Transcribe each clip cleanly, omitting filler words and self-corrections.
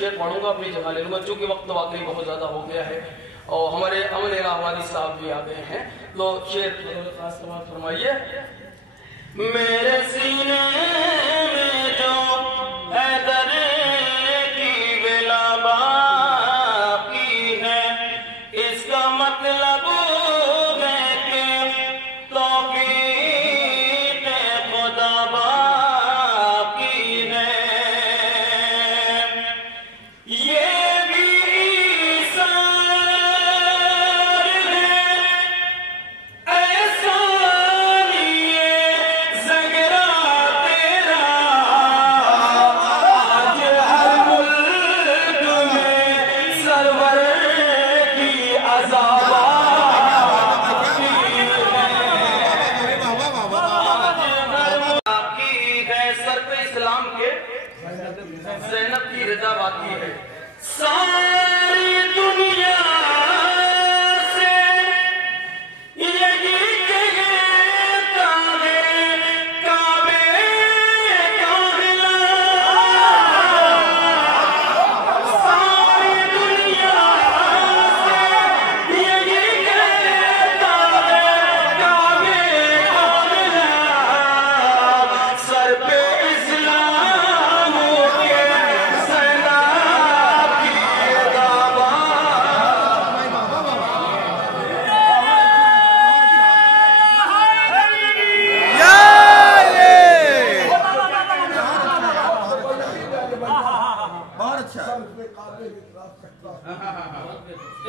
شعر پڑھوں گا، اپنی جگہ لے لوں گا چونکہ وقت واقعی بہت زیادہ ہو گیا ہے اور ہمارے امن الہوادی صاحب بھی آ گئے ہیں، تو شعر خاص سماعت فرمائیے۔ میرے سینے میں جو حیدر کی ولا باقی ہے، اس کا مطلب ہے کہ توفیق خدا باقی ہے۔ یہ بھی سار ہے ایسا زینب کی رضا باقی ہے۔ ساری دنیا سے یہی کہتا ہے کعبے کا غلام، ساری دنیا سے یہی کہتا ہے کعبے کا غلام، سر پہ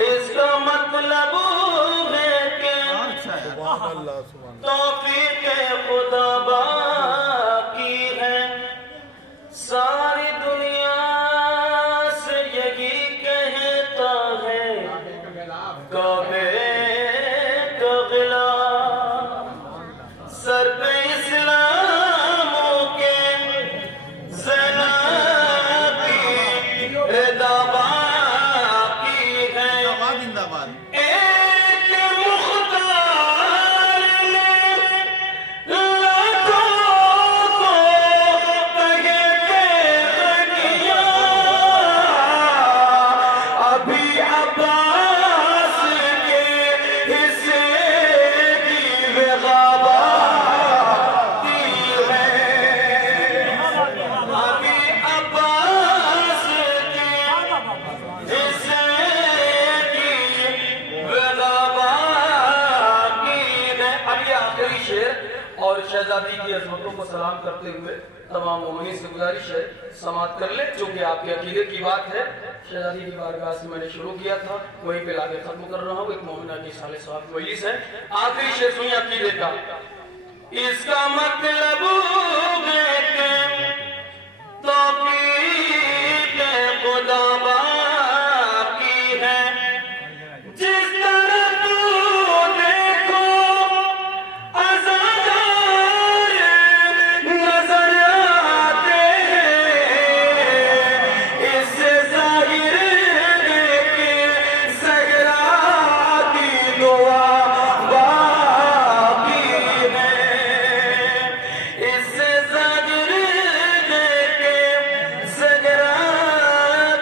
اس کا مطلب ہے کہ توفیق خدا باقی ہے۔ ساری دنیا سے یہی کہتا ہے کعبے کا غلام، سر پہ اسلاموں کے زینب کی رضا باقی ہے۔ ایک مختار نے لاکھوں کو تگے تیغ کیا، ابھی عباس کے حصے کی وغا باقی ہے، ابھی عباس کے حصے کی وغا باقی ہے۔ اب یہ آخری شعر اور شہزادی کی عظمتوں کو سلام کرتے ہوئے تمام مومنین سے گزارش ہے سماعت کر لیں، چونکہ آپ کے عقیدے کی بات ہے۔ شہزادی کی بارگاہ سے میں نے شروع کیا تھا، وہیں پہ لاگے ختم کر رہا ہوں۔ ایک مومنہ کی سال ثواب کی مجلس ہے، آخری شعر سنیے عقیدے کا۔ اس کا مطلب ہے کہ توفیق خدا باقی ہے، جس طرح تو دیکھو عزادار نظر آتے ہیں، اس سے ظاہر ہے کہ زہرا کی دعا باقی ہے، اس سے ظاہر ہے کہ زہرا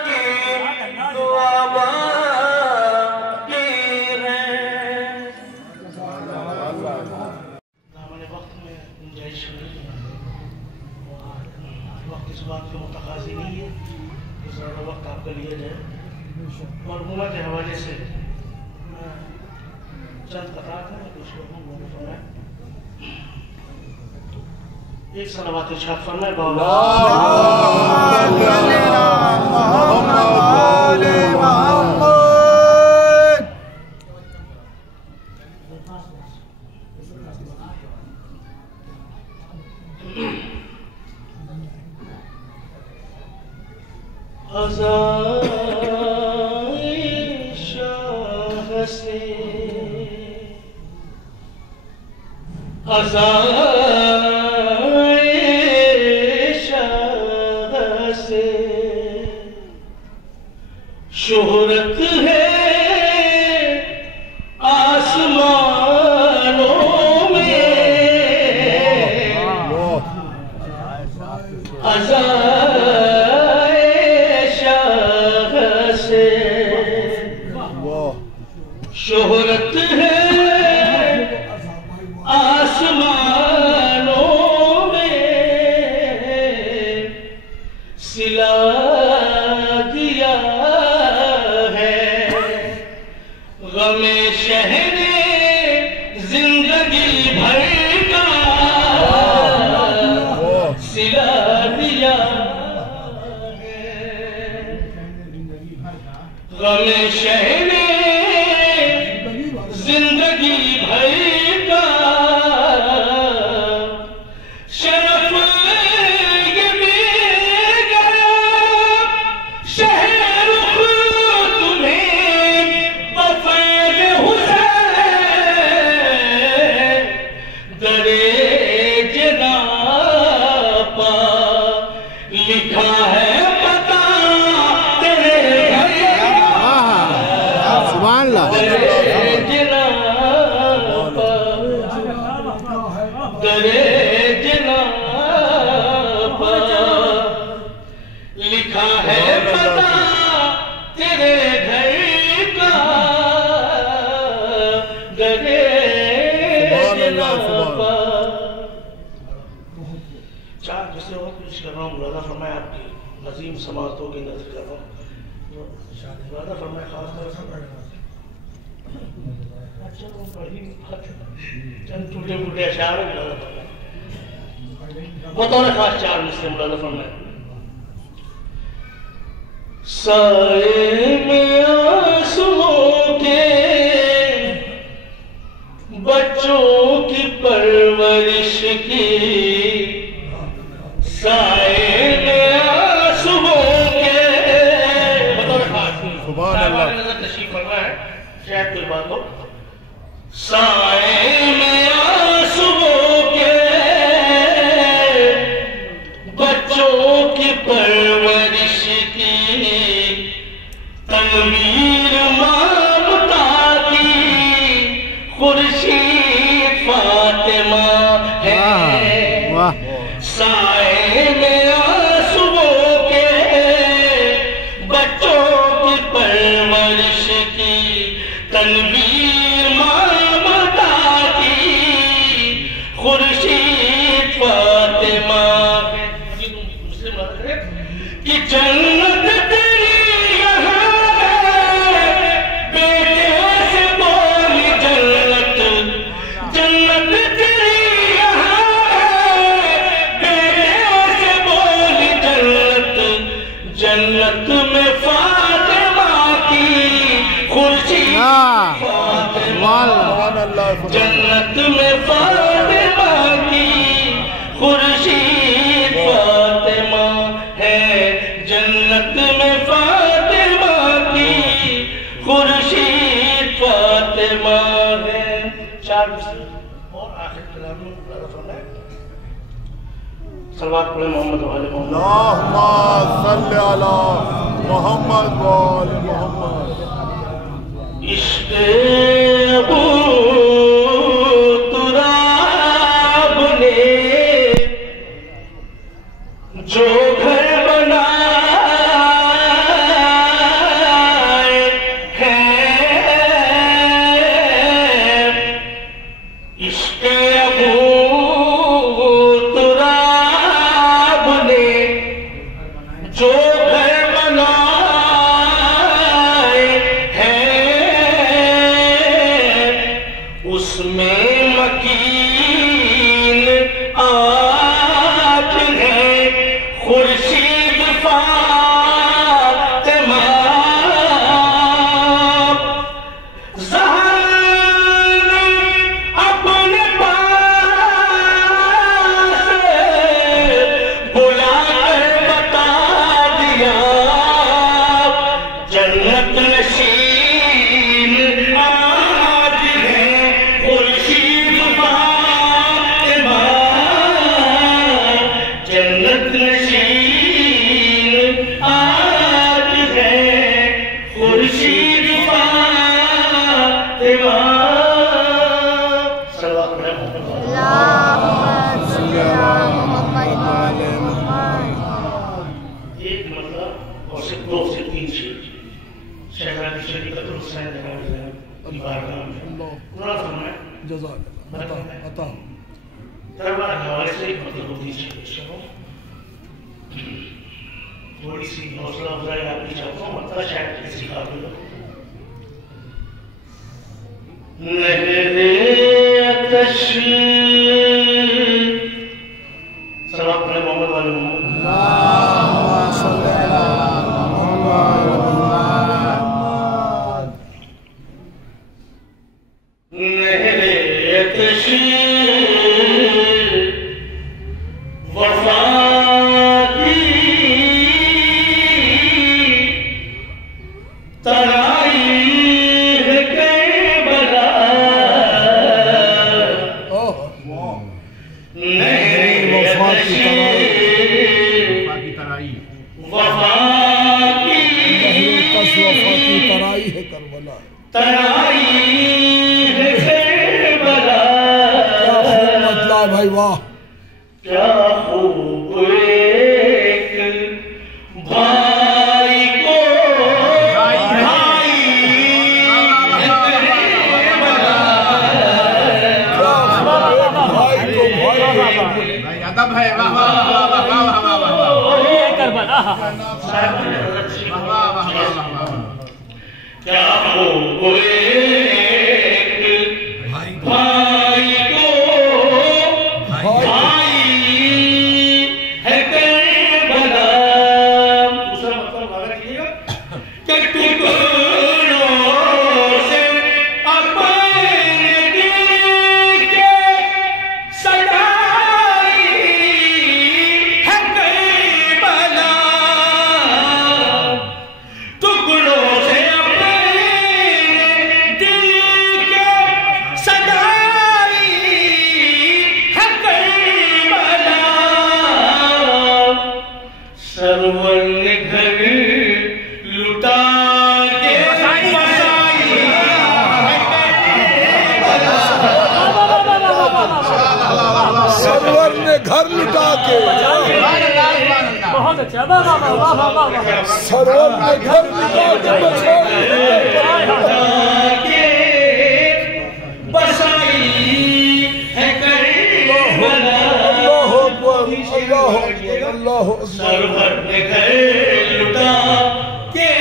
کی دعا باقی ہے۔ دامن وقت میں گنجائش نہیں ہے اور وقت اس بات کے متقاضی نہیں ہے کہ زیادہ وقت آپ کا لیا جائے۔ مرحومہ کے حوالے سے چند قطعات ہیں، کچھ لوگوں کو فرمائیں۔ ایک صلوات ارشاد فرمائے بابا عزائے شاہ سے عزائے شاہ سے شہرت ہے آسمانوں میں، عزائے شاہ شہرت ہے آسمانوں میں سلا دیا ہے غم شہر زندگی بھر کا سلا دیا ہے غم شہر زندگی بھر کا شرف یہ بھی گیا شہر خود تمہیں بفیض حسین درے جناب پا لکھا ہے پتا تیرے گھر سبحان اللہ لکھا ہے پتا تیرے گھر کا درے جناب چار جیسے اور پیش کر رہا ہوں ملازہ فرمائے آپ کی نظیم سماعتوں کی نظر کر رہا ہوں ملازہ فرمائے خاص طور سے چند ٹوٹے پھوٹے اشعار ہیں ملازہ فرمائے بطور خاص چار مصرے ملازہ فرمائے سائے میں آنسوؤں کے بچوں کی پرورش کی سائے میں آنسوؤں کے بطور خاص سبحان اللہ تشریف فرما ہے شاید کوئی بات ہو سائے میں آنسوؤں کے بچوں کی پرورش کی تنویر مامتا کی خورشید فاطمہ ہے سائے میں آنسوؤں کے بچوں کی پرورش کی تنویر مامتا کی خورشید فاطمہ کہ جنت تیری یہاں ہے بیٹے سے بولی جنت جنت تیری یہاں ہے بیٹے سے بولی جنت جنت میں فاطمہ کی خورشید فاطمہ جنت میں فاطمہ کی خورشید فاطمہ ہے جنت میں فاطمہ کی خورشید فاطمہ ہے چار مصرے اور آخر کلام میں ملازہ فرمائے صلوات پڑھے محمد و آل محمد اللہم صلی علی محمد و آل محمد عشق ابو تراب نے جو گھر بنائے ہیں عشق ابو تراب نے جو گھر بنائے شریعت الحسین کی بارگاہ میں انہوں نے فرمایا جزاک اللہ عطا دربار کے حوالے سے ایک مطلب ہوتی چاہیے تھوڑی سی حوصلہ افزائی آپ کی چاہتا ہوں مطلب شاید کسی قابل ہو سلام علیکم محمد والے محمد اللہم صلی علی محمد نہر تشریف وفا کی ترائی ہے کربلا نہر وفا کی ترائی ہے کربلا ترائی ہے کربلا مطلب بھائی واہ کیا خوب ایک بھائی کو بھائی ادب ہے کیا خوب ایک بھائی کو بھائی ہے کربلا دوسرا مطلب آگے کیجیے گا کہ ٹکڑوں سے اپنے دل کے سجائی ہے کربلا ٹکڑوں سے اپنے دل کے سجائی ہے کربلا سرور نے گھر لٹا کے بسائی ہے سرور نے گھر لٹا کے بہت اچھا واہ واہ واہ واہ واہ سرور نے گھر لٹا کے بسائی ہے کربلا اللہ اکبر اللہ اکبر اللہ اکبر سرور نے گھر لٹا کے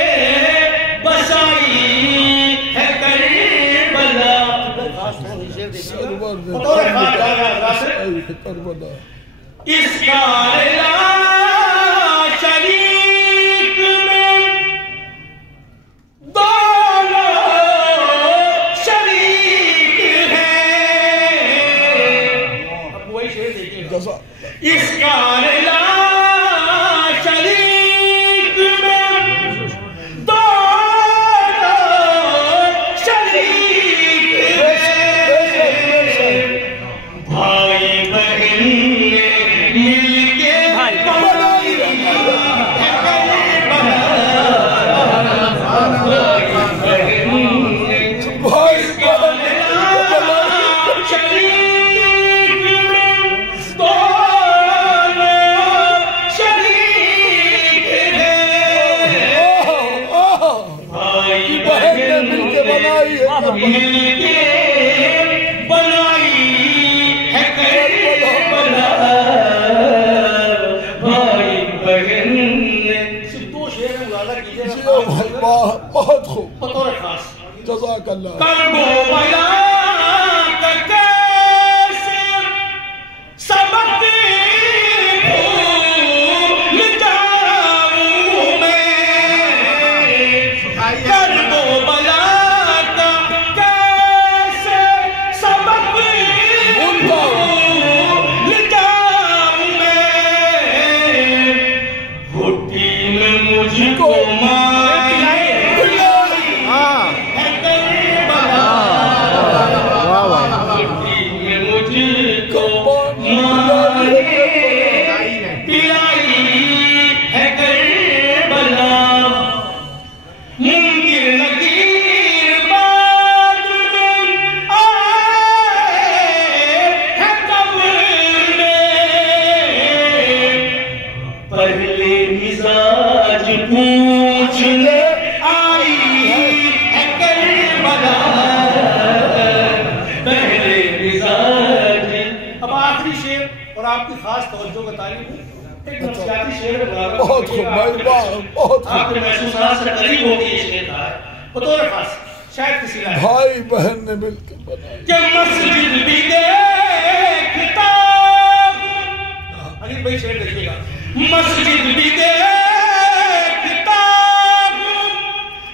بسائی ہے کربلا سرور نے بطور خاص کربلا اس کا شریک میں دونوں شریک ہیں جزاک اس کا شریک میں دونوں شریک ہیں بھائی بہن مل کے بنائی بھائی شریک میں دونوں شریک ہیں بھائی بہن نے مل کے بنائی ہے مل کے بنائی ہے کربلا بھائی بہن نے صرف دو شعر مطالعہ کیجیے بہت خوب بطور خاص جزاک اللہ کربلا کا کیسے سبق بھول جاؤں میں کربلا کا کیسے سبق بھول جاؤں میں گھٹی میں مجھ کو ماری ہے کربلا اور آپ کی خاص توجہ کا تعلیم ایک نفسیاتی شعر میں بنا رہا ہوں. بہت خوب بہت آپ کے محسوسات سے قریب ہوتی ہے شعر کا ہے بطور خاص شاید کسی لائے بھائی بہن نے مل کے بنایا. کہ مسجد بھی دیکھتا اگر بھائی شعر دیکھیے گا مسجد بھی دیکھتا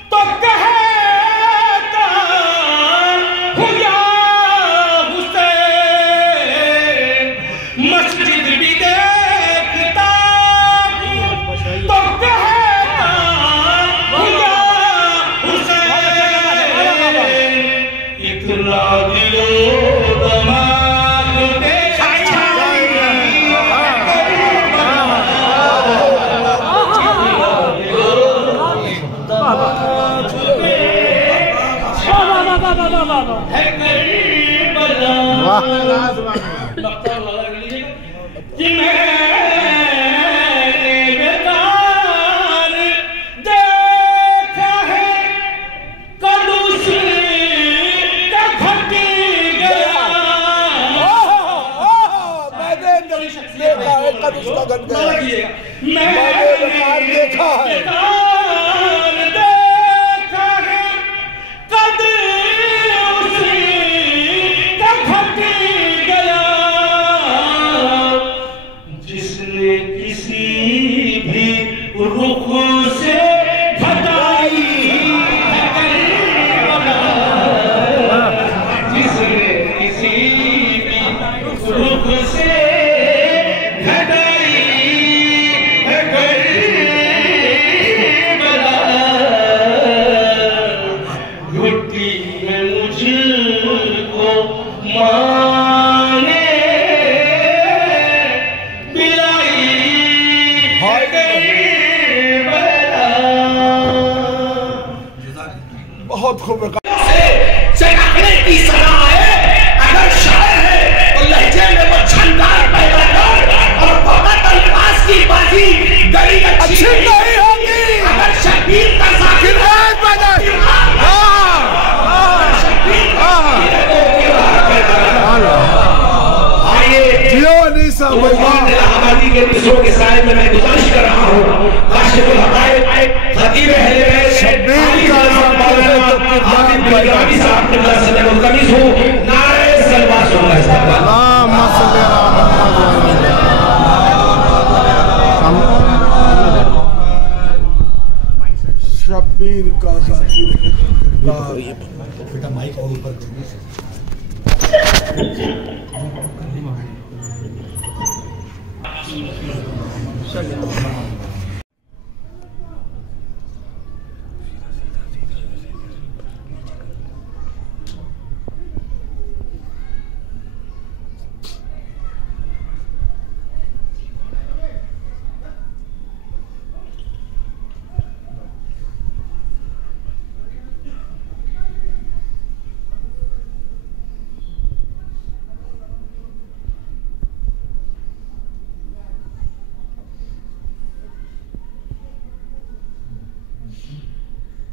تو کہتا ہوں یا حسین مسجد بھی دیکھتا تو کہتا ہوں یا حسین اتنا دلو دماغ دے بہت خوب چراغنے کی صدا ہے اگر شاعر ہے تو لہجے میں وہ چھندار پیدا کر اور بہت الفاظ کی بازی گلی اچھی نہیں ہوگی اگر شبیر کا ذاکر ہے آبادی کے مصروں کے سائے میں گزارش کر رہا ہوں کاشف الحقائق خطیب اہل بیت شبیر کا حافظ بلگرامی صاحب قبلہ صدر القمیص ہوں نعرہ سلوات اللہ استقبال اللہم صلی اللہ شبیر کا ذاکر بیٹا مائک اور اوپر کرو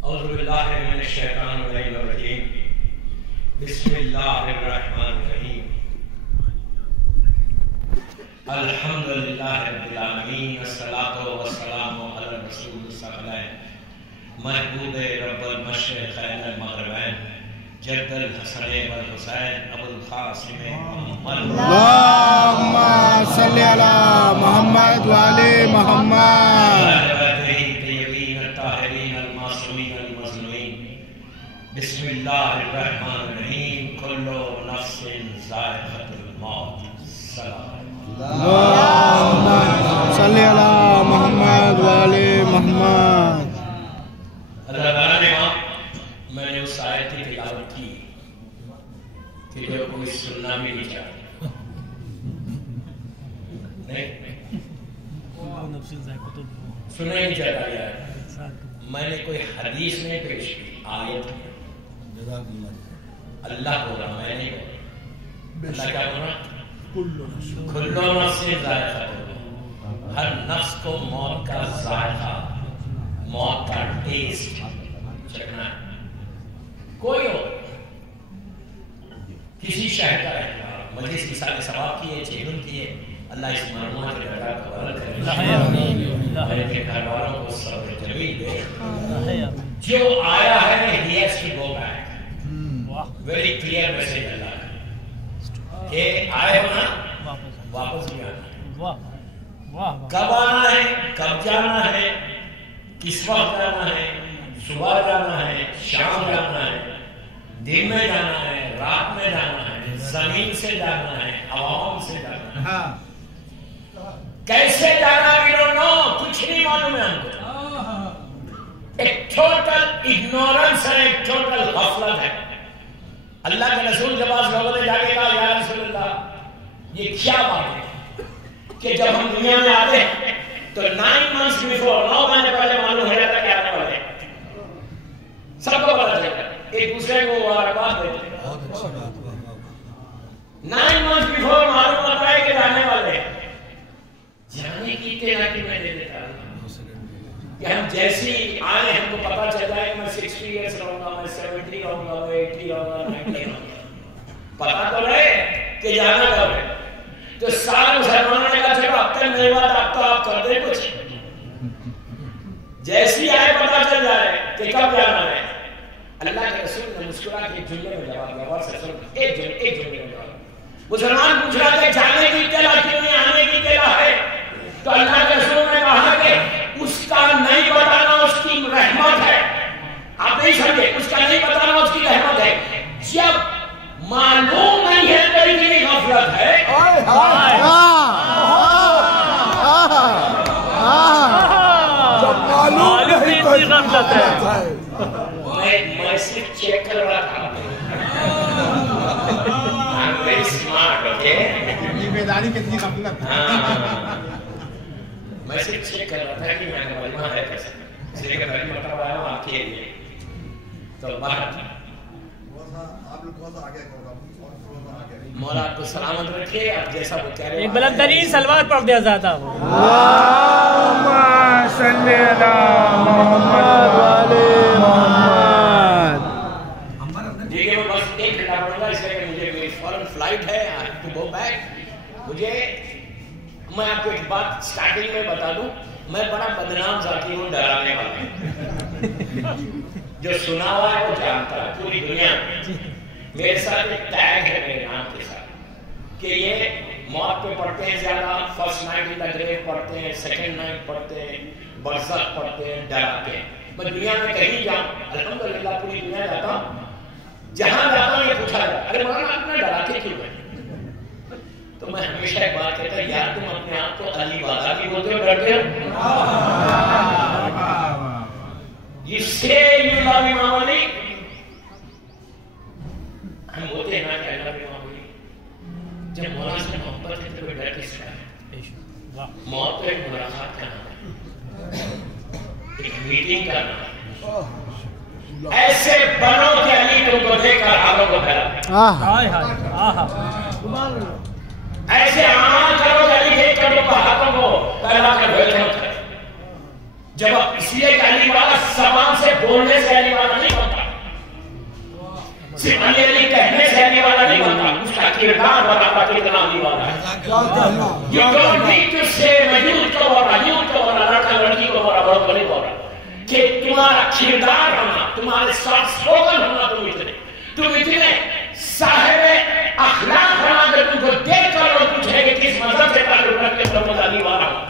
اعوذ باللہ من الشیطان الرجیم بسم اللہ الرحمن الرحیم الحمدللہ رب العالمین الصلاۃ والسلام علی الرسول الثقلین محبوب رب المشرقین المغربین جد الحسن والحسین ابو القاسم محمد اللہم صلی علی محمد وعلی محمد بسم اللہ الرحمن الرحیم کل نفس ذائقۃ الموت اللہم صلی علی محمد وعلی محمد. اللہ تعالیٰ نے میں نے اس آیت کی تلاوت کی کہ جو کوئی سننا بھی نہیں چاہتا نہیں سننا ہی نہیں چاہتا یار میں نے کوئی حدیث نہیں پیش کی آیت اللہ بولا میں نہیں بولا اللہ کیا بولا کلو نفس ذائقہ ہر نفس کو موت کا ذائقہ موت کا ٹیسٹ چکھنا ہے کوئی ہو کسی شہر کا رہتا مجلس کی سال ثواب کیے چہلم کیے اللہ اس مرحومہ کے درجات کو بلند کرے، میرے کے گھر والوں کو صبر جمیل دے. جو آیا ہے he has to go back. Very clear message اللہ ہے کہ آئے ہو نا واپس بھی آنا. کب آنا ہے، کب جانا ہے، کس وقت جانا ہے، صبح جانا ہے، شام جانا ہے، دن میں جانا ہے، رات میں جانا ہے، زمین سے جانا ہے، عوام سے جانا ہے. کیسے جانا we don't know، کچھ نہیں معلوم ہے ہم کو. ایک ٹوٹل اگنورنس ہے، ایک ٹوٹل غفلت ہے. اللہ کے رسول کے پاس لوگوں نے جا کے کہا یا رسول اللہ یہ کیا بات ہے کہ جب ہم دنیا میں آتے ہیں تو 9 months before 9 مہینے پہلے معلوم ہو جاتا ہے کہ آنے والے ہیں. سب کو پتا چلتا ہے، ایک دوسرے کو مبارکباد دیتے ہیں. 9 months before معلوم ہوتا ہے کہ جانے والے ہیں. جانے کی تیاری میں دے دیتا ہوں کہ ہم جیسی آئے ہم کو پتا چلتا ہے کہ میں 60 years رہوں گا، میں 70 رہوں گا، میں 80 رہوں گا، 90 رہوں گا. پتا تو رہے کہ جانا کب ہے. تو سارے مسلمانوں نے کہا چلو اب تک میری بات اب تو آپ کر دیں کچھ. جیسی آئے پتا چل جائے کہ کب جانا ہے. اللہ کے رسول نے مسکرا کے ایک جملے میں جواب دیا. اور سے ایک جملے میں جواب. مسلمان پوچھ رہا تھا جانے کی اطلاع کیوں نہیں، آنے کی اطلاع ہے. تو اللہ کے رسول نے کہا کہ اس کا نہیں بتانا اس کی رحمت ہے. آپ نہیں سمجھے، اس کا نہیں بتانا اس کی رحمت ہے. جب معلوم نہیں ہے تیری کی غفلت ہے. جب معلوم نہیں تو غفلت ہے. میں صرف چیک کر رہا تھا. I'm very smart, okay? بیداری کتنی غفلت. میں صرف چیک کر رہا تھا کہ میں نے کلمہ ہے کیسے، اس لیے کہ پہلی مرتبہ آیا ہوں آپ کے لیے. تو بات مولا آپ کو سلامت رکھے. آپ جیسا وہ کہہ رہے ایک بلند ترین سلوات پڑھ دیا جاتا ہے. اللہم صلی علی محمد دیکھیے میں بس 1 گھنٹہ پڑھوں گا، اس لیے کہ مجھے میری فوراً فلائٹ ہے. I have to go back. میں آپ کو ایک بات سٹارٹنگ میں بتا دوں، میں بڑا بدنام ذاتی ہوں، ڈرانے والا. جو سنا ہوا ہے وہ جانتا ہے پوری دنیا میں. میرے ساتھ ایک ٹیگ ہے میرے نام کے ساتھ کہ یہ موت پہ پڑھتے ہیں زیادہ، فرسٹ نائٹ ان دا گریو پڑھتے ہیں، سیکنڈ نائٹ پڑھتے ہیں، برزخ پڑھتے ہیں، ڈراتے ہیں. میں دنیا میں کہیں جاؤں، الحمدللہ پوری دنیا جاتا ہوں، جہاں جاتا ہوں یہ پوچھا جاتا ہے ارے مولانا آپ نے ڈراتے کیوں ہیں؟ تو میں ہمیشہ ایک بات کہتا ہوں یار تم اپنے آپ کو علی والا بھی بولتے ہو، ڈرتے ہو. You say you love Imam Ali. ہم بولتے ہیں نا کہ I love Imam Ali. جب مولانا سے محبت ہے تو ڈر کس کا ہے؟ موت تو ایک ملاقات کا نام ہے، ایک میٹنگ کا نام ہے. ایسے بنو کہ علی تم کو دیکھ کر آگوں کو پھیلا. ایسے عمل کرو کہ علی دیکھ کر تم کو ہاتھوں کو پھیلا کر بھیجو. جب آپ اس لیے کہ علی والا زبان سے بولنے سے علی والا نہیں بنتا، صرف علی کہنے سے علی والا نہیں بنتا، اس کا کردار بتاتا کتنا علی والا ہے. You don't need to say میں یوت کو بول رہا، لڑکا لڑکی کو بول رہا، بہت بڑی بول رہا کہ تمہارا کردار ہونا، تمہارے ساتھ سلوگن ہونا، تم اتنے صاحب اخلاق ہونا کہ تم کو دیکھ کر لوگ پوچھیں کہ کس مذہب سے تعلق رکھتے ہو، علی والا ہوں.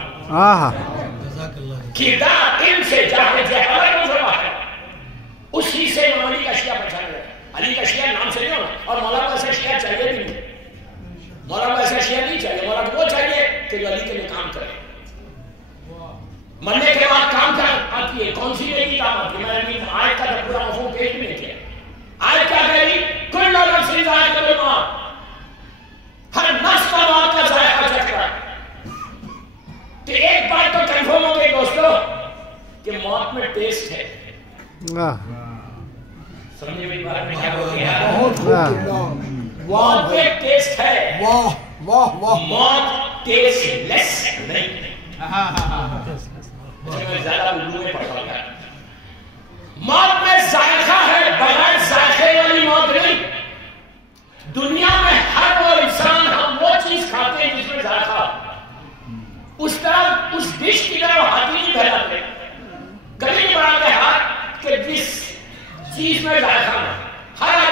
کردار علم سے جاہل جہالت گزرا ہے، اسی سے علی کا شیعہ پہچانا جاتا ہے. علی کا شیعہ نام سے نہیں ہونا، اور مولا کو ایسا شیعہ چاہیے بھی نہیں. مولا کو ایسا شیعہ نہیں چاہیے. مولا کو وہ چاہیے کہ جو علی کے لیے کام کرے. مرنے کے بعد کام آتی ہے، کون سی نئی کام آتی ہے؟ میں نے آیت کا پورا مفہوم پیش بھی نہیں کیا. آیت کیا کہہ رہی؟ کل نفس ذائقۃ الموت، ہر نفس کا موت کا ذائقہ چکھتا ہے. تو ایک بات تو کنفرم ہو گئی دوستو کہ موت میں ٹیسٹ ہے. سمجھے میری بات میں کیا ہو گیا؟ موت میں ٹیسٹ ہے. موت ٹیسٹ لیس نہیں. میں زیادہ اردو میں پڑھتا ہوں. موت میں ذائقہ ہے، بغیر ذائقے والی موت نہیں. دنیا میں ہر وہ انسان ہم وہ چیز کھاتے ہیں جس میں ذائقہ.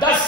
10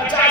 50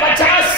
50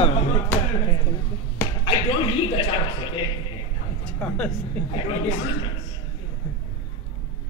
I don't leave the chance, okay? I don't listen.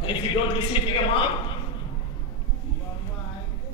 and if you don't listen to your mom,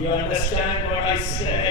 You understand what I say?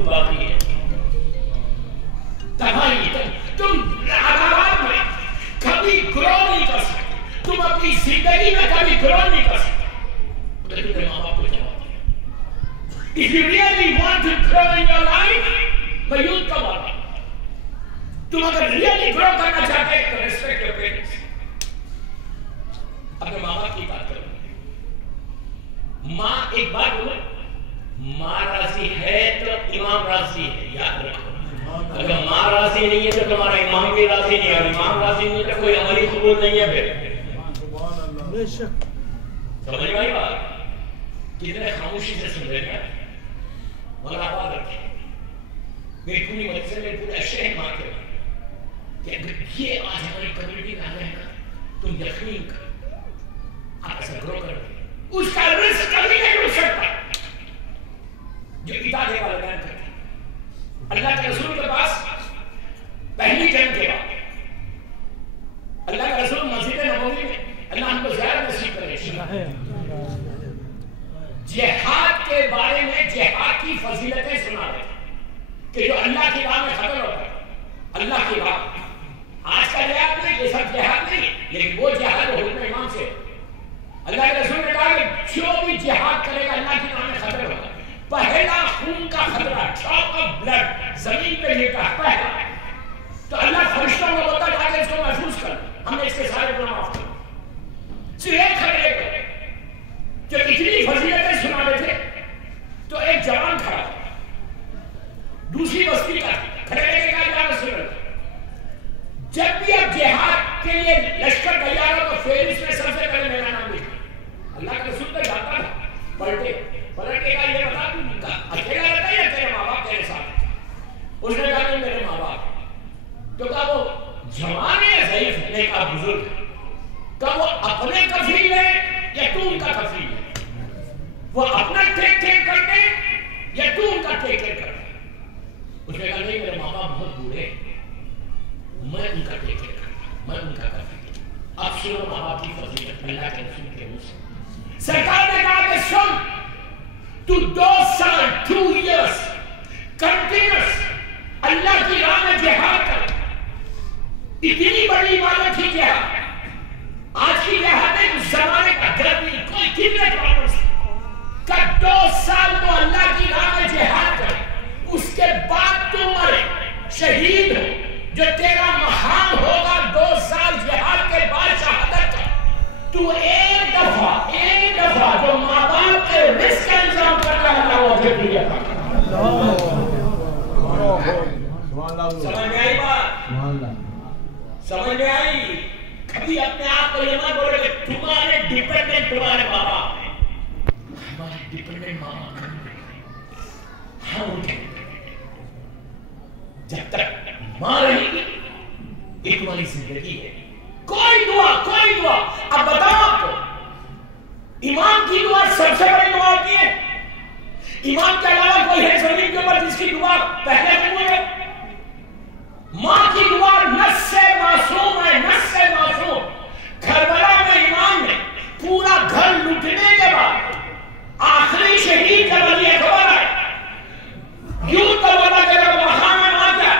موجود باقی ہے. تباہی تم عذاب میں کبھی گرو نہیں کر سکتے, تم اپنی زندگی میں کبھی گرو نہیں کر سکتے. لیکن تمہیں ماں باپ کو جواب دیا, if you really want to grow in your life, میں یوں کہوں گا, تم اگر really grow کرنا چاہتے ہیں تو respect your parents. اپنے ماں باپ کی بات کرو. ماں ایک بات بولو, ماں راضی ہے تو امام راضی ہے, یاد رکھو. اگر ماں راضی نہیں ہے تو تمہارا امام بھی راضی نہیں ہے, اور امام راضی نہیں ہے تو کوئی عملی قبول نہیں ہے. پھر سمجھ میں آئی بات؟ کتنے خاموشی سے سن رہے ہیں. مولا آباد رکھے, میری پوری مدرسے میں پورا شہر ماں کے کہ اگر یہ آج ہماری کمیونٹی میں آ رہے ہیں نا, تم یقین کرو آپ ایسا گرو کر دیں. اس کا رزق کبھی نہیں رک سکتا جو اطاعت والدین کرتے. اللہ کے رسول کے پاس پہلی جنگ کے بعد اللہ کا رسول مسجد نبوی میں, اللہ ہم کو زیادہ نصیب کرے, جہاد کے بارے میں جہاد کی فضیلتیں سنا رہے تھے کہ جو اللہ کی راہ میں قتل ہوتا ہے, اللہ کی راہ. آج کا جہاد نہیں, یہ سب جہاد نہیں, لیکن وہ جہاد وہ حکم امام سے. اللہ کے رسول نے کہا کہ جو بھی جہاد کرے گا اللہ کی راہ میں قتل ہوگا. پہلا خون کا خطرہ, ڈراپ آف بلڈ زمین پہ لیتا ہے پہلا. تو اللہ فرشتوں کو بولتا تھا کہ اس کو محفوظ کر, ہم نے اس کے سارے گناہ معاف کر. صرف ایک خطرے کو جب اتنی فضیلتیں سنا رہے تھے تو ایک جوان کھڑا تھا, دوسری بستی کا, کھڑے رہے کہ یا رسول اللہ, جب بھی اب جہاد کے لیے لشکر تیار ہو تو فہرست میں سب سے پہلے میرا نام لکھا. اللہ کے رسول تو جاتا تھا, پلٹ کے کہا یہ بتا تم اکیلا رہتا ہے یا تیرے ماں باپ تیرے ساتھ؟ اس نے کہا کہ میرے ماں باپ. تو کہا وہ جوان ہے ضعیف ہے؟ نے کہا بزرگ ہے. کہا وہ اپنے کفیل ہے یا تو ان کا کفیل ہے؟ وہ اپنا ٹیک کیئر کرتے ہیں یا تو ان کا ٹیک کیئر کرتے ہیں؟ اس نے کہا نہیں, میرے ماں باپ بہت بوڑھے ہیں, میں ان کا ٹیک کیئر کرتا ہوں, میں ان کا کفیل ہوں. اب سنو ماں باپ کی فضیلت اللہ کے رسول کے منہ سے. سرکار نے کہا کہ سن, تو 2 سال 2 years کنٹینیوس اللہ کی راہ میں جہاد کر. اتنی بڑی عبادت تھی جہاد. آج کی جہاد ایک زمانے کا گرمی کوئی کتنے پرابلمس کا 2 سال تو اللہ کی راہ میں جہاد کر, اس کے بعد تو مرے شہید ہو. جو تیرا مقام ہوگا 2 سال جہاد کے بعد شہادت کا, تو ایک دفعہ جو ماں باپ کے رزق کا انتظام کر رہا ہے وہ پھر دیا تھا. سمجھ میں آئی بات؟ سمجھ میں آئی؟ کبھی اپنے آپ کو یہ مت بولے کہ تمہارے ڈیپینڈنٹ تمہارے ماں باپ ہیں. ہمارے ڈیپینڈنٹ ماں باپ ہم ان کے جب تک ماں رہے گی یہ تمہاری زندگی ہے. کوئی دعا اب بتاؤ آپ کو, امام کی دعا سب سے بڑی دعا ہوتی ہے. امام کے علاوہ کوئی ہے زمین کے اوپر جس کی دعا پہلے قبول ہے؟ ماں کی دعا نص سے معصوم ہے, نص سے معصوم. کربلا میں امام نے پورا گھر لٹنے کے بعد آخری شہید کا ولی خبر ہے, یوں تو بولا کہ وہاں میں آ جائے.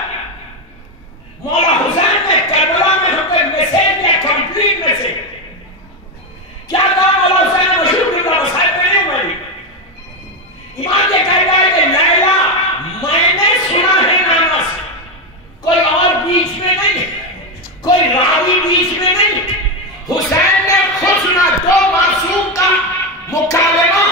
مولا حسین نے کربلا میں ہم کو میسیج دیا, کمپلیٹ میسیج. کیا کہا مولا حسین نے؟ مشہور کردہ مسائل پہ نہیں ہوئی. امام یہ کہتا ہے کہ لیلا میں نے سنا ہے نانا سے, کوئی اور بیچ میں نہیں, کوئی راوی بیچ میں نہیں. حسین نے خود سنا, 2 معصوم کا مکالمہ.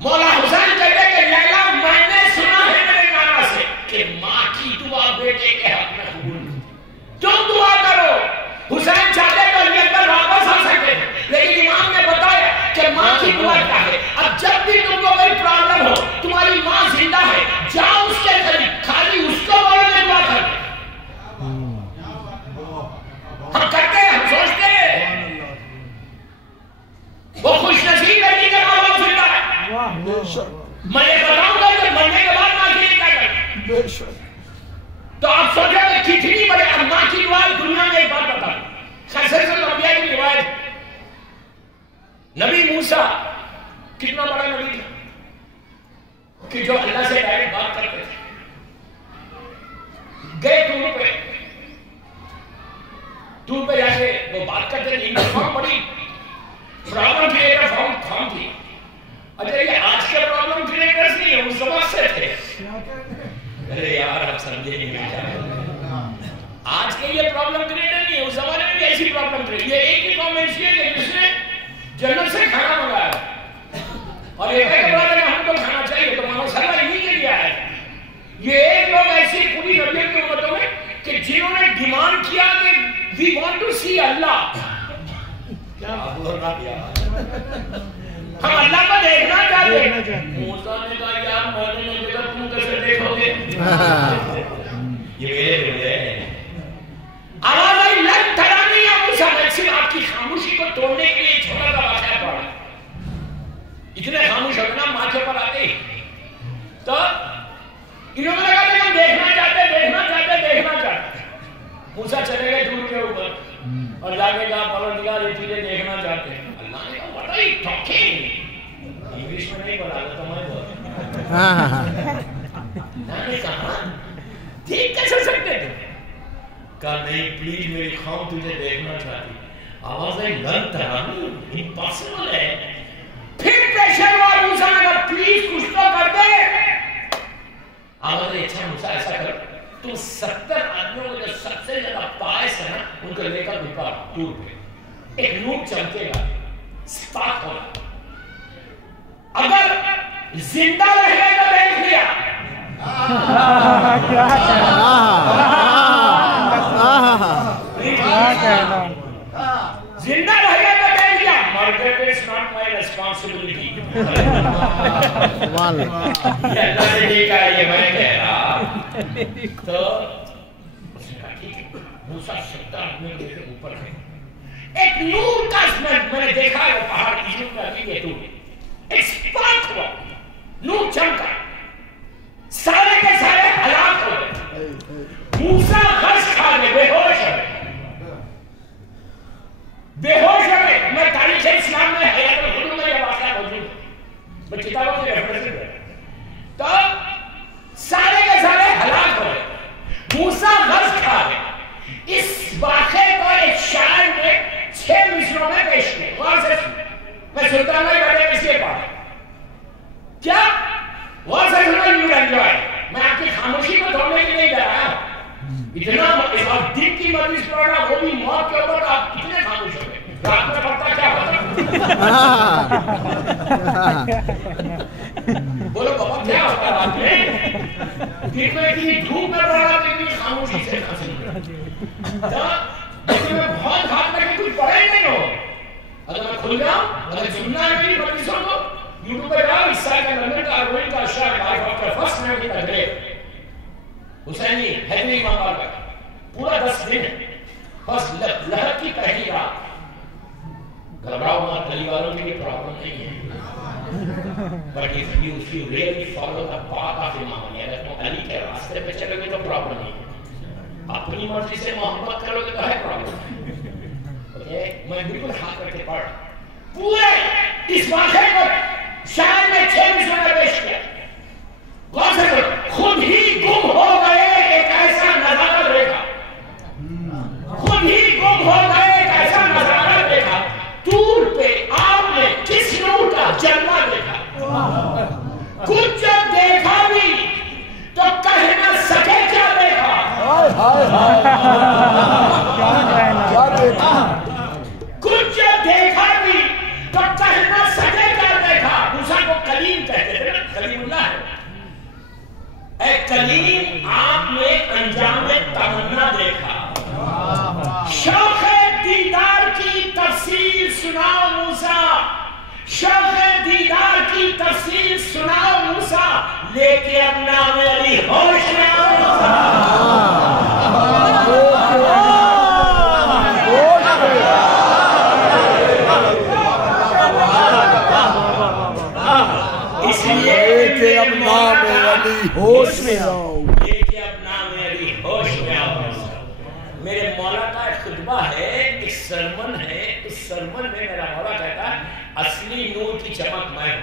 مولا حسین کہتے ہیں کہ لیلا میں نے سنا ہے میرے نانا سے کہ ماں کی دعا بیٹے کے حق میں قبول ہے, تم دعا کرو. حسین چاہتے تو یہ پر واپس آ سکتے ہیں, لیکن امام نے بتایا کہ ماں کی دعا کیا ہے. اب جب بھی تم کو کوئی پرابلم ہو, تمہاری ماں زندہ ہے, جاؤ اس کے قریب, خالی اس کو بولو کہ دعا کر. ہم کرتے ہیں, ہم سوچتے ہیں وہ خوش نصیب ہے کہ ماں باپ زندہ ہے. میں یہ بتاؤں گا کہ مرنے کے بعد ماں کے لیے کیا کریں. تو آپ سوچیں کہ کتنی بڑے ماں کی دعا دنیا میں. ایک بات بتا, خسرت الانبیاء کی روایت, نبی موسیٰ کتنا بڑا نبی تھا, کہ جو اللہ سے ڈائریکٹ بات کرتے تھے. گئے ٹور پہ جا کے وہ بات کرتے تھے. ان کی فارم بڑی پرابلم کریٹر فارم تھی. اچھا یہ آج کے پرابلم کریٹرز نہیں ہے، اس زمان سے تھے. ارے یار آپ سمجھے نہیں کیا آج کے یہ پرابلم کریٹر نہیں ہے، اس زمانے میں بھی ایسی پرابلم کریٹر. یہ ایک ہی کامنٹری ہے کہ جس نے جنت سے کھانا منگایا اور یہ کہہ رہا ہے کہ ہم کو کھانا چاہیے تو مانو سروا انہی کے لیے آیا. یہ ایک لوگ ایسی پوری نبیت کی امتوں میں کہ جنہوں نے ڈیمانڈ کیا کہ وی وانٹ ٹو سی اللہ. کیا بول رہا ہے ہم اللہ کو دیکھنا چاہتے ہیں. موسیٰ نے کہا یار میں نے دیکھا تم کیسے دیکھو گے. یہ میرے بندے ہیں. آواز آئی لن ترانی یا موسیٰ. میکسیم آپ کی خاموشی کو توڑنے کے لیے چھوٹا سا واقعہ پڑا. اتنے خاموش ہونا ماتھے پر آتے تو انہوں نے کہا کہ ہم دیکھنا چاہتے. موسیٰ چلے گئے دور کے اوپر اور جا کے کہا پروردگار یہ چیزیں دیکھنا چاہتے ہیں. اللہ نے کہا what are you talking؟ English میں نہیں بولا تو میں بولا. اللہ نے کہا دیکھ کیسے سکتے تھے؟ کہا نہیں پلیز میری قوم تجھے دیکھنا چاہتی. آواز آئی لن ترانی امپاسبل ہے. پھر پریشر ہوا. موسیٰ نے کہا پلیز کچھ تو کر دے. آواز آئی اچھا موسیٰ ایسا کر تو 70 آدمیوں کو جو سب سے زیادہ پائس ہے نا ان کو لے کر اوپر دور پہ ایک نور چمکے گا سپاک ہوگا. اگر زندہ رہے تو دیکھ لیا. زندہ رہے تو دیکھ لیا. مر گئے تو it's not my responsibility. یہ اللہ نے نہیں کہا یہ میں کہہ رہا. تو اس نے کہا ٹھیک ہے. موسیٰ 70 آدمی لے کے اوپر ہے. ایک نور کا میں نے دیکھا ہے پہاڑ ایجپٹ میں ابھی یہ دور ایک سپارک ہوا. نور چمکا. سارے کے سارے ہلاک ہو گئے. موسیٰ غش کھا گئے. بے ہوش ہو گئے. میں تاریخ اسلام میں حیات الخلود میں یہ واقعہ موجود ہے. میں کتابوں کی ریفرنس کر رہا ہوں. تو سارے کے سارے ہلاک ہو گئے. موسیٰ غش کھا گئے. اس واقعے کو ایک شاعر نے 6 مصروں میں پیش کیا. غور سے سنیں. میں سلطان میں بیٹھے اس کے پاس کیا غور سے سنیں. You enjoy. میں آپ کی خاموشی کو توڑنے کے لیے جا رہا ہوں. اتنا آپ دن کی مجلس پڑھ رہا وہ بھی موت کے اوپر آپ کتنے خاموش ہو گئے. رات میں پڑھتا کیا ہوتا. بولو بابا کیا ہوتا رات میں. دن میں اتنی دھوپ میں پڑھ رہا اتنی خاموشی سے لیکن میں بہت ہاتھ میں کہ کچھ پڑھے ہی نہیں ہو. اگر میں کھل جاؤں اگر سننا ہے میری مجلسوں کو یوٹیوب پہ جاؤ. اس سال کا لندن کا اروین کا شاہ لائف آف دا فرسٹ مین کی تقریر حسینی حیدری امام بار کا پورا 10 دن بس لہر کی پہلی رات. گھبراؤ مت. علی والوں کے لیے پرابلم نہیں ہے. But if you really follow the path of Imam Ali, اگر تم علی کے راستے پہ چلو گے تو پرابلم نہیں ہے. اپنی مرضی سے محبت کرو گے تو ہے پرابلم. میں بالکل ہاتھ رکھ کے پڑھ پورے اس واقعے کو شاعر نے 6 مصروں میں پیش کیا. غور سے کرو. خود ہی گم ہو گئے ایک ایسا نظارہ دیکھا. خود ہی گم ہو گئے ایک ایسا نظارہ دیکھا. دور پہ آپ نے کس نور کا جلوہ دیکھا. کچھ جب دیکھا بھی تو کہہ نہ سکے کیا دیکھا. کچھ جب دیکھا بھی تو کہہ نہ سکے کیا دیکھا. موسیٰ کو کلیم کہتے تھے نا. کلیم اللہ ہے. اے کلیم آپ نے انجام تمنا دیکھا. شوق دیدار کی تفصیل سناؤ موسیٰ. شوق دیدار کی تفصیل سناؤ موسیٰ. لے کے اپنا میری ہوش میں اس لیے اپنا میری ہوش میں آؤ. لے کے اپنا میری ہوش میں آؤ. میرے مولا کا ایک خطبہ ہے, ایک سرمن ہے. اس سرمن میں میرا مولا کہتا ہے اصلی نور کی چمک میں ہوں.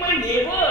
my neighbor,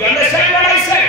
You understand what I said?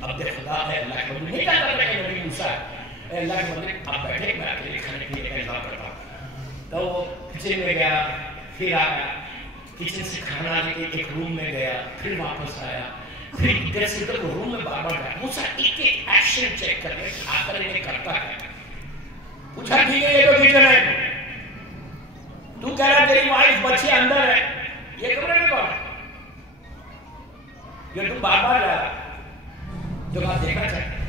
اب دیکھ خدا ہے اللہ کے بندے نہیں کہتا تھا کہ نبی موسیٰ ہے اے اللہ کے بندے اب بیٹھے میں اکیلے کھانے پینے کا انتظام کرتا ہوں. تو وہ کچن میں گیا پھر آیا کچن سے کھانا لے کے ایک روم میں گیا پھر واپس آیا پھر ادھر سے ادھر روم میں بار بار گیا. موسیٰ ایک ایک ایکشن چیک کر رہے آخر انہیں کرتا ہے. پوچھا ٹھیک ہے یہ تو کچن ہے تو کہہ رہا تیری وائف بچے اندر ہے یہ کمرے میں کون ہے یہ تم بار بار جا رہا جو آپ دیکھنا چاہتے ہیں.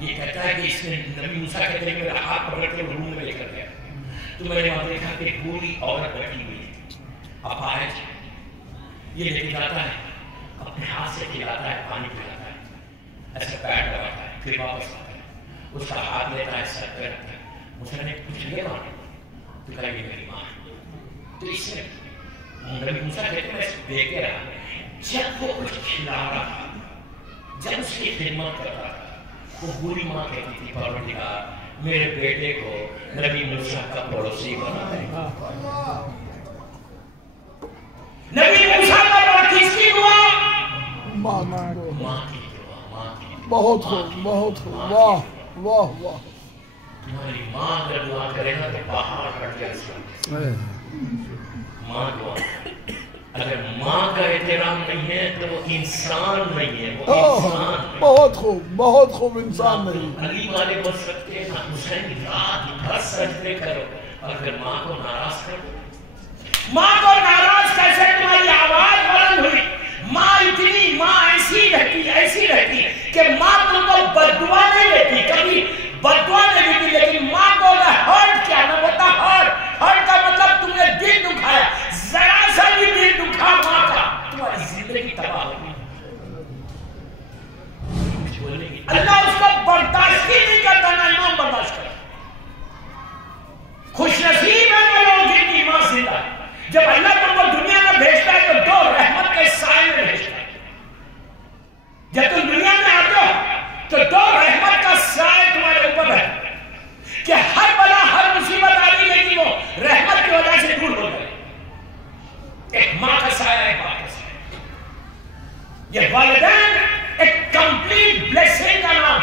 یہ کہتا ہے کہ اس نے نبی موسیٰ کہتے ہیں کہ میرا ہاتھ پکڑ کے روم میں لے کر گیا تو میں نے وہاں دیکھا کہ پوری عورت بیٹھی ہوئی تھی اپاہج یہ لے کے جاتا ہے اپنے ہاتھ سے کھلاتا ہے پانی پلاتا ہے ایسے پیر لگاتا ہے پھر واپس آتا ہے اس کا ہاتھ لیتا ہے سر پہ رکھتا ہے. موسیٰ نے پوچھا یہ کون ہے تو کہا یہ میری ماں ہے. تو اس نے نبی موسیٰ کہتے ہیں میں اسے دیکھ کے رہا جب وہ کچھ کھلا رہا تھا جب اس کی خدمت کر رہا تھا وہ بری ماں کہتی تھی پروردگار میرے بیٹے کو نبی موسیٰ کا پڑوسی بنا دے. نبی موسیٰ کا پڑوسی کس کی دعا؟ ماں ماں کی دعا ماں کی بہت خوب بہت خوب واہ واہ واہ. تمہاری ماں اگر دعا کرے نا تو باہر ہٹ جائے ماں دعا. اگر ماں کا احترام نہیں ہے تو وہ انسان نہیں ہے وہ انسان ہے. بہت خوب انسان نہیں. علی والے بن سکتے ہیں نا حسین رات بھر سجدے کرو اور اگر ماں کو ناراض کرو ماں کو ناراض کیسے تمہاری آواز بلند ہوئی. ماں اتنی ماں ایسی رہتی کہ ماں تم کو بددعا نہیں دیتی کبھی بددعا نہیں دیتی لیکن ماں کو ہرٹ کیا نہ بتا ہرٹ کا مطلب تم نے دل دکھایا ذرا سا بھی دل دکھا ماں کا تمہاری زندگی تباہ ہوگی. اللہ اس کو برداشت ہی نہیں کرتا نہ امام برداشت کرتا. خوش نصیب ہے وہ لوگ جن کی ماں زندہ ہے. جب اللہ تم کو دنیا میں بھیجتا ہے تو دو رحمت کے سائے میں بھیجتا ہے. جب تم دنیا میں آتے ہو تو دو رحمت کا سائے تمہارے اوپر ہے کہ ہر بلا ہر مصیبت آ رہی لیکن وہ رحمت کی وجہ سے دور ہو جائے. ایک ماں کا سایہ ایک باپ کا سایہ. یہ والدین ایک کمپلیٹ بلیسنگ کا نام.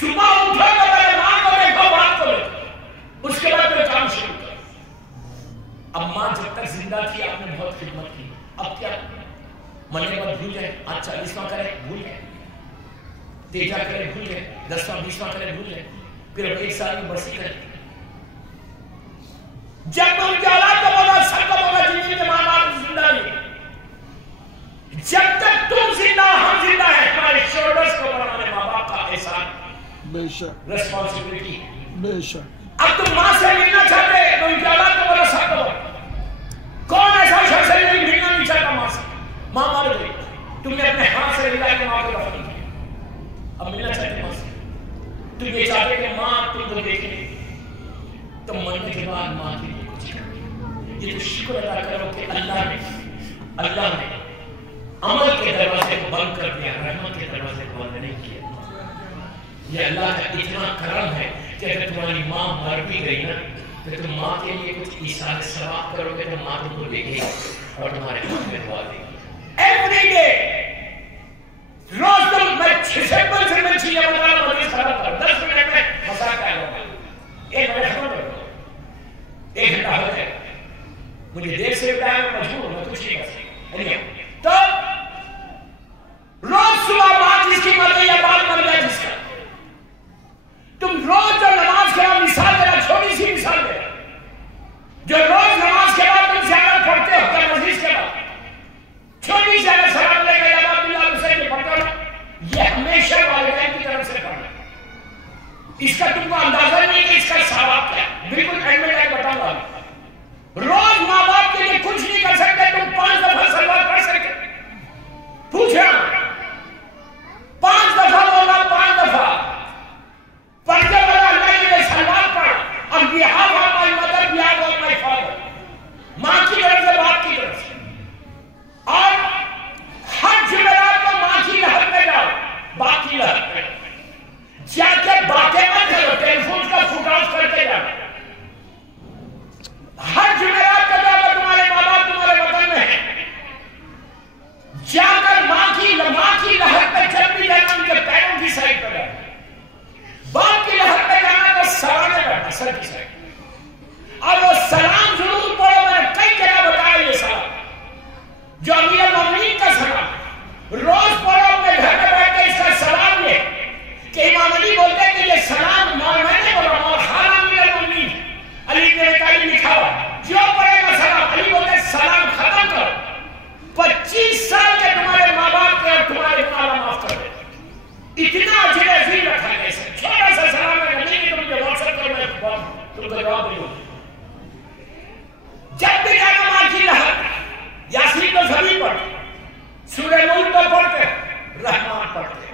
صبح اٹھو تو پہلے ماں کو دیکھو باپ کو دیکھو اس کے بعد کوئی کام شروع کرو. اب ماں جب تک زندہ تھی آپ نے بہت خدمت کی. اب کیا مرنے بعد بھول گئے. آج 40واں کرے بھول گئے 13 کرے بھول گئے 10واں 20واں کرے بھول گئے پھر اب 1 سال میں برسی کرے. جب تم کے اولاد کو بولا سب کو بولا زندگی کے ماں باپ زندہ نہیں. جب تک تم زندہ ہم زندہ ہیں ہمارے شولڈرز کو بڑھانے ماں باپ کا احسان بے شک ریسپانسبلٹی. بے شک. اب تم ماں سے ملنا چاہتے تو ان کے اولاد کو بولا سب کو بولا. کون ایسا شخص ہے جو ملنا نہیں چاہتا ماں سے؟ ماں مر گئی تم نے اپنے ہاتھ سے ملا کے ماں کو دفن کیا. اب ملنا چاہتے ماں سے تم یہ چاہتے کہ ماں تم کو دیکھے تو مرنے کے بعد ماں کے لیے کچھ کرو. یہ تو شکر ادا کرو کہ اللہ نے عمل کے دروازے کو بند کر دیا رحمت کے دروازے کو بند نہیں کیا. یہ اللہ کا اتنا کرم ہے کہ اگر تمہاری ماں مر بھی گئی نا تو تم ماں کے لیے کچھ ایثار ثواب کرو گے تو ماں تم کو دیکھے گی اور تمہارے ہاتھ میں دعا دے گی. ایوری ڈے روز تم میں 6 سے میں چیزیں بتا رہا ہوں 10 منٹ میں مساق کا لوگا 1 منٹ ختم کر دو 1 گھنٹہ ہو جائے. مجھے دیر سے بتایا میں مجبور ہوں کچھ نہیں کر سکتا. تو روز صبح ماں جس کی مر گئی یا باپ مر گیا جس کا تم روز جو نماز کے بعد مثال دے رہا چھوٹی سی مثال دے رہا جو روز نماز کے بعد تم زیادہ پڑھتے ہو کیا مجلس کے بعد چھوٹی سی اگر سلام لے گئے یا باپ بلال حسین کے پڑھتا ہو یہ ہمیشہ والدین کی طرف سے پڑھنا. اس کا تم کو اندازہ نہیں کہ اس کا ثواب کیا. بالکل اینڈ میں جائے بتاؤں گا. روز ماں باپ کے لیے کچھ نہیں کر سکتے تم 5 دفعہ سلوات پڑھ سکتے. پوچھا 5 دفعہ بولا 5 دفعہ پڑھتے بولا اللہ کے لیے سلوات پڑھ. On behalf of my mother, behalf of my father. ماں کی طرف سے باپ کی طرف سے. اور ہر جمعرات کو ماں کی لہر میں جاؤ باپ کی لہر میں جا کے باتیں مت کرو ٹیلیفون کا فٹ آف کرتے جاؤ. ہر جمعرات کو جا کر تمہارے ماں باپ تمہارے وطن میں ہیں جا کر ماں کی اتنا اجر عظیم رکھا ہے چھوٹا سا سلام ہے نبی کہ تم مجھے واٹس ایپ کرو میں تم کو جواب دوں جب بھی جانا ماں کی لہر یاسین تو سبھی پڑھتے سورہ نور تو پڑھتے رحمان پڑھتے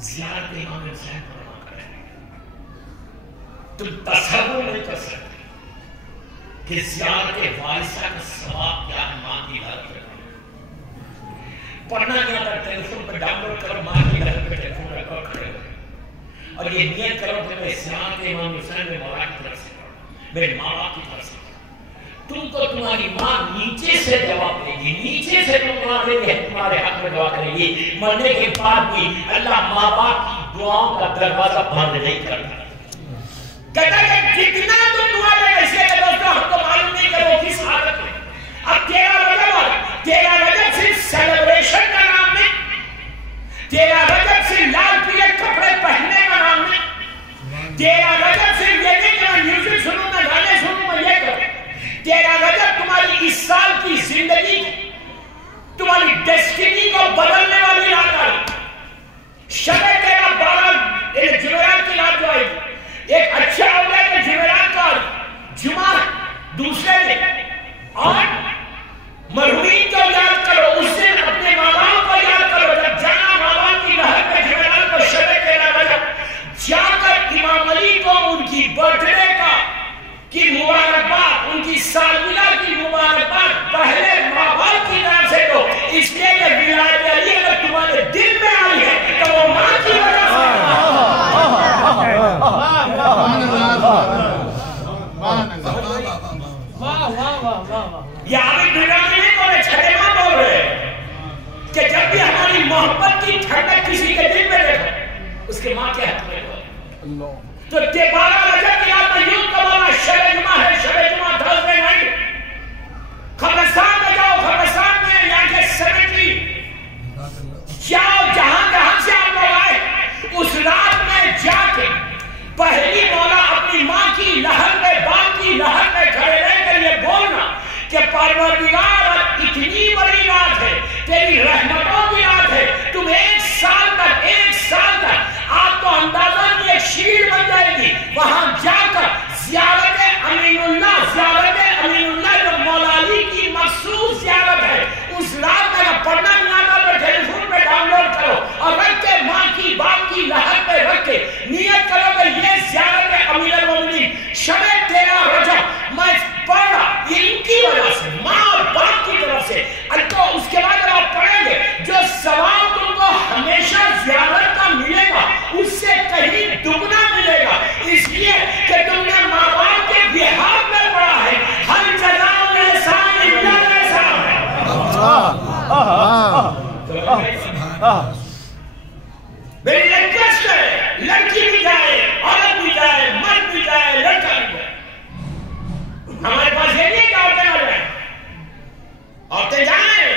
زیارت امام حسین پڑھنا کریں تم تصور نہیں کر سکتے کہ زیارت وارثہ کا ثواب کیا ہے ماں کی لہر پہ پڑھنا نہیں آتا ٹیلیفون پہ ڈاؤن لوڈ کرو ماں کی لہر پہ ٹیلیفون ریکارڈ کرو اور یہ نیت کرو کہ میں زیارت امام حسین میں مولا کی طرف سے پڑھوں میرے ماں باپ کی طرف سے تم کو تمہاری ماں نیچے سے جواب دے گی نیچے سے تمہارے حق میں دعا کرے گی مرنے کے بعد بھی اللہ ماں باپ کی دعاؤں کا دروازہ بند نہیں کرتا کہتا ہے جتنا تم دعا دے ایسے کہ دوستوں ہم کو معلوم نہیں کہ وہ کس حالت میں اب تیرا رجب صرف سیلیبریشن کا نام نہیں تیرا رجب صرف لال پیلے کپڑے پہننے کا نام نہیں تیرا رجب صرف یہ نہیں کہ میں میوزک سنوں میں گانے سنوں میں یہ کروں تیرا رجب تمہاری اس سال کی زندگی تمہاری ڈیسٹینی کو بدلنے والی رات آئی شب تیرا 12 جمعرات کی رات جو آئی ایک اچھا ہو گیا کہ جمعرات کا جمعہ دوسرے دن اور مرحومین کو یاد کرو اس دن اپنے ماں باپ کو یاد کرو جب جانا ماں باپ کی لہر میں جمعرات کو شب تیرا رجب جا کر امام علی کو ان کی برتھڈے کا کی مبارکباد ان کی سالگرہ کی مبارکباد پہلے ماں باپ کی طرف سے دو اس لیے کہ ولایت علی اگر تمہارے دل میں آئی ہے تو وہ ماں کی وجہ سے یہ عابد دنیاوی نہیں بولے چھڑے ماں بول رہے کہ جب بھی ہماری محبت کی ٹھنڈک کسی کے دل میں دیکھو اس کے ماں کے حق میں ہو تو 12 رجب کی رات میں یوں کمانا شب جمعہ ہے شب جمعہ تھرسڈے نائٹ قبرستان میں جاؤ قبرستان میں یہاں کے سیمیٹری جاؤ جہاں سے آپ لوگ آئے اس رات میں جا کے پہلی مولا اپنی ماں کی لہر میں باپ کی لہر میں کھڑے رہ کر یہ بولنا کہ پروردگار اتنی بڑی رات ہے تیری رحمتوں کی رات ہے تم ایک سال تک آپ کو اندازہ نہیں ایک شیر بن جائے گی وہاں جا کر زیارت امین اللہ جو مولا علی کی مخصوص زیارت ہے اس رات میں پڑھنا نہیں آتا تو ٹیلیفون پہ ڈاؤن لوڈ کرو اور رکھ کے ماں کی باپ کی لہر پہ رکھ کے نیت کرو کہ یہ زیارت امیر المومنین شب تیرا رجب میں پڑھ رہا یہ ان کی وجہ سے ماں اور باپ کی طرف سے تو اس کے بعد آپ پڑھیں گے جو ثواب تم کو ہمیشہ زیارت کا ملے گا اس سے کہیں دگنا ملے گا اس لیے کہ تم نے ماں باپ کے بہار میں پڑھا ہے ہر جزاء الاحسان الا الاحسان میری ریکویسٹ ہے لڑکی بھی جائے عورت بھی جائے مرد بھی جائے لڑکا بھی جائے ہمارے پاس یہ نہیں کہ عورتیں نہ جائیں عورتیں جائیں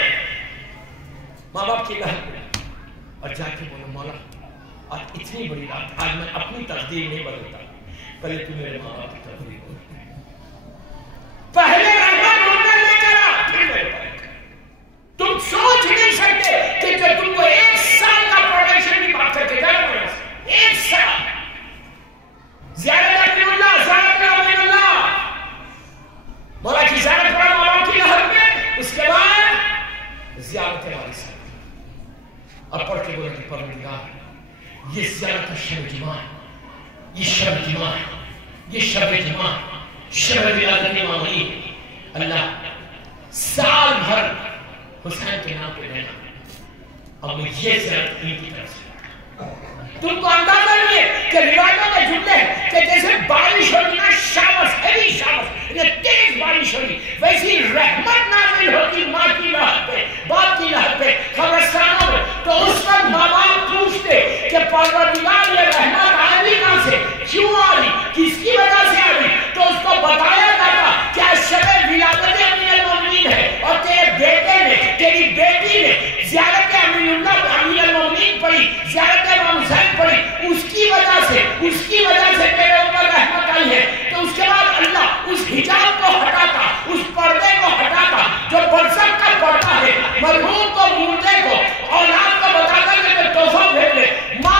ماں باپ کی لہر اور جا کے بولو مولا آج اتنی بڑی رات آج میں اپنی تقدیر نہیں بدلتا پہلے تو میرے ماں باپ کی تقدیر بدل پہلے رحمت رونے لے کر تم سوچ نہیں سکتے کہ جو تم کو 1 سال کا پروڈکشن بھی بات کر کے جانا پڑے 1 سال زیارت امین اللہ مولا کی زیارت پڑھا ماں باپ کی لہر میں اس کے بعد زیارت وارثہ اور پڑھ کے بولے کہ پروردگار یہ زیارت شب جمعہ یہ شب جمعہ شب ولادت امام علی اللہ سال بھر حسین کے نام پہ لینا اب میں یہ زیارت ان کی طرف سے تم کو اندازہ نہیں ہے کہ روایتوں میں جملے ہیں کہ جیسے بارش ہوگی نا شاوس ہیوی شاوس تیز بارش ہوگی ویسی رحمت نازل ہوگی ماں کی لہر پہ باپ کی لہر پہ قبرستانوں میں تو اس وقت ماں باپ پوچھتے کہ پروردگار یہ رحمت آئی کہاں سے کیوں آ رہی کس کی وجہ سے آ رہی تو اس کو بتایا جاتا کہ شب ولادت امیر المومنین ہے اور تیرے بیٹے نے تیری بیٹی نے زیارت امین اللہ امیر المومنین پڑھی زیارت امام حسین پڑھی اس کی وجہ سے تیرے اوپر رحمت آئی ہے تو اس کے بعد اللہ اس حجاب کو ہٹاتا اس پردے کو ہٹاتا جو برزخ کا پردہ ہے مرحوم کو مردے کو اولاد کو بتا کر کے تحفہ بھیج دے ماں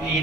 3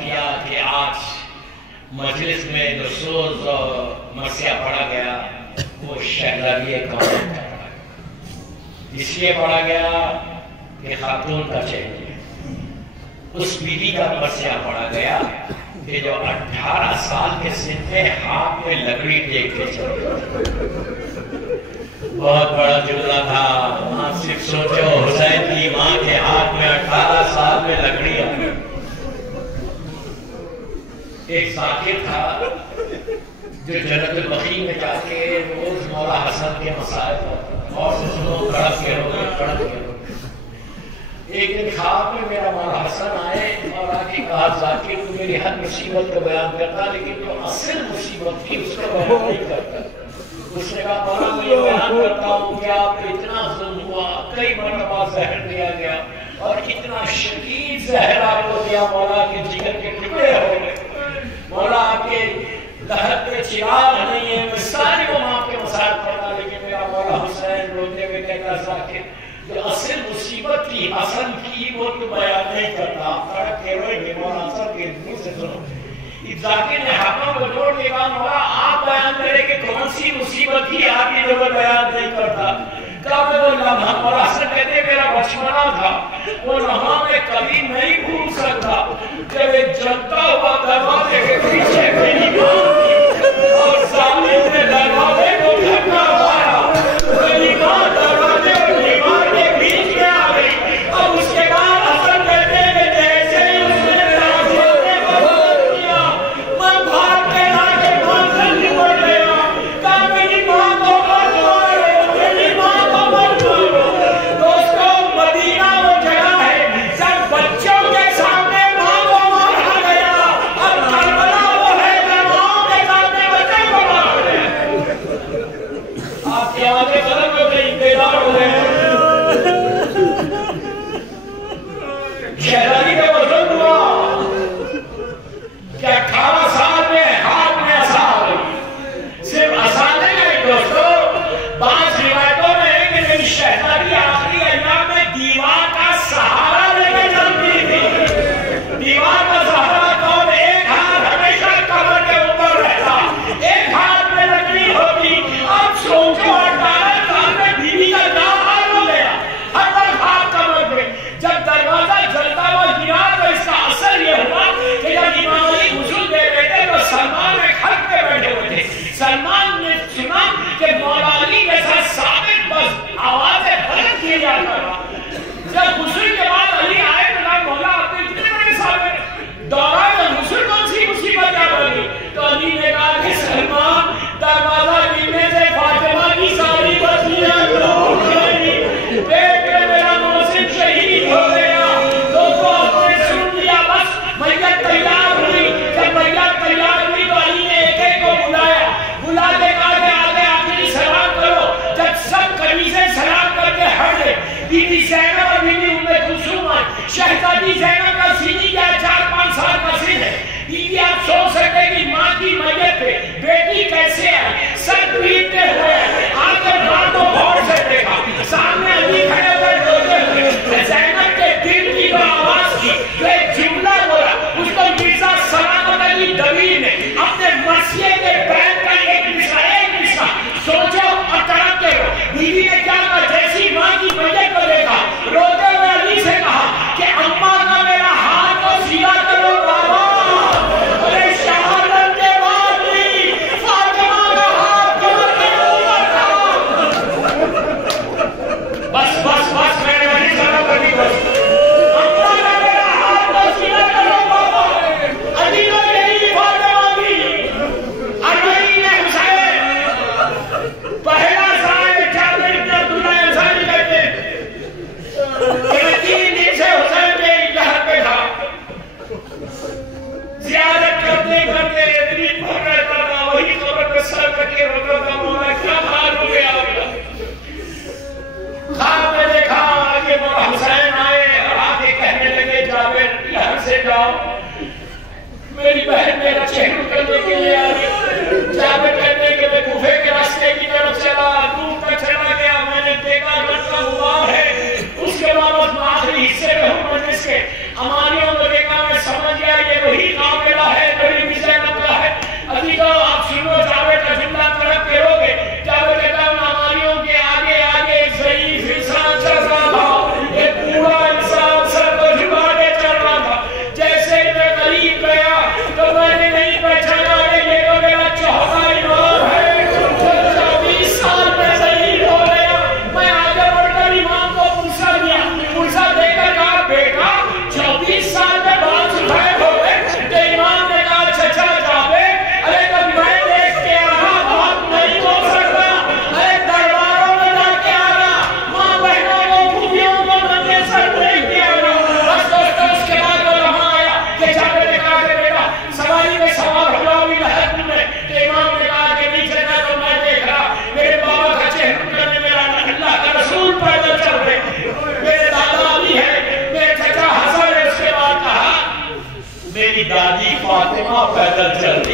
کیا کہ آج مجلس میں جو سوز اور مرثیہ پڑھا گیا وہ شہزادی کامل کا پڑھا گیا، اس لیے پڑھا گیا کہ خاتون کا چہرہ اس بیوی کا مرثیہ پڑھا گیا کہ جو 18 سال کے سن میں ہاتھ میں لکڑی ٹیک کے چلے۔ بہت بڑا جملہ تھا، آپ صرف سوچو حسین کی ماں کے ہاتھ میں 18 سال میں لکڑی آئی۔ ایک ذاکر تھا جو جنت البقیع میں جا کے روز مولا حسن کے مسائل پر اور سے سنو کڑک کے رو ایک دن خواب میں میرا مولا حسن آئے اور آگے کہا ذاکر تو میری ہر مصیبت کا بیان کرتا لیکن جو اصل مصیبت تھی اس کا بیان نہیں کرتا۔ اس نے کہا مولا میں یہ بیان کرتا ہوں کہ آپ کو اتنا ظلم ہوا، کئی مرتبہ زہر دیا گیا اور اتنا شدید زہر آپ کو دیا مولا کہ جگر کے ٹکڑے ہو گئے، مولا آپ کے لہت پہ چراغ نہیں ہے، میں سارے وہ آپ کے مسائل پڑھتا لیکن میرا مولا حسین روتے ہوئے کہتا ذاکر جو اصل مصیبت کی حسن کی وہ تو بیان نہیں کرتا، کڑک کے روئے گے مولا حسن کے منہ سے سنو۔ ذاکر نے ہاتھوں کو جوڑ کے کہا مولا آپ بیان کریں کہ کون سی مصیبت تھی آپ کی جو میں بیان نہیں کرتا۔ کہا میں وہ لمحہ، مولا حسن کہتے میرا بچپنا تھا، وہ لمحہ میں کبھی نہیں بھول سکتا جب ایک جلتا ہوا دروازے کے پیچھے میری ماں تھی اور ظالم نے دروازے کو دھکا مارا، میری ماں دروازے اور دیوار کے بیچ میں آ گئی۔ اب اس کے بعد حسن کہتے ہیں کہ جیسے ہی اس نے دروازے کو بند کیا میں بھاگ کے آ کے ماں سے نمٹ گیا، کہا میری ماں کو مت مارو، میری ماں کو مت مارو۔ دوستوں مدینہ وہ جگہ ہے جب بچوں کے سامنے ماں کو مارا گیا اور کربلا وہ ہے جب ماں کے سامنے بچوں کو مارا گیا۔ آپ کی آوازیں بلند ہو گئی، بیدار ہو گئے۔ شہزادی کا وزن ہوا کہ 18 سال میں ہاتھ میں عصا آ گئی۔ صرف عصا نہیں آئی دوستو، بعض روایتوں میں ہے کہ میری شہزادی آخری ایام میں دیوار کا سہارا لے کے چلتی تھی۔ دیوار کا سہارا کون؟ ایک ہاتھ ہمیشہ کمر کے اوپر رہتا، ایک ہاتھ میں لکڑی ہوتی۔ اب سوچو 18 سال میں بیوی کا کیا حال ہو گیا، ہر وقت ہاتھ کمر پہ۔ جب دروازہ جلتا ہوا گرا تو اس کا اثر یہ ہوا کہ جب امام علی غسل دے رہے تھے تو سلمان ایک حلق پہ بیٹھے ہوئے تھے۔ سلمان نے سنا کہ مولا علی کے ساتھ ثابت بس آوازیں بلند کیے جاتا تھا۔ جب غسل کے بعد علی آئے تو کہا مولا آپ نے اتنے بڑے ثابت دوڑا تو غسل کون سی مصیبت کیا بنی؟ تو علی نے کہا کہ سلمان دروازہ گرنے سے فاطمہ کی ساری بچیاں ڈوب گئی، پیٹ میں میرا محسن شہید ہو گیا۔ دوستو آپ نے سن لیا، بس میت تیار ہوئی۔ جب میت تیار ہوئی تو علی نے ایک ایک کو بلایا، بلا کے کہا کہ آگے آخری سلام کرو۔ جب سب قمیصیں سلام کر کے ہٹ گئے، بی بی زینب اور بی بی ام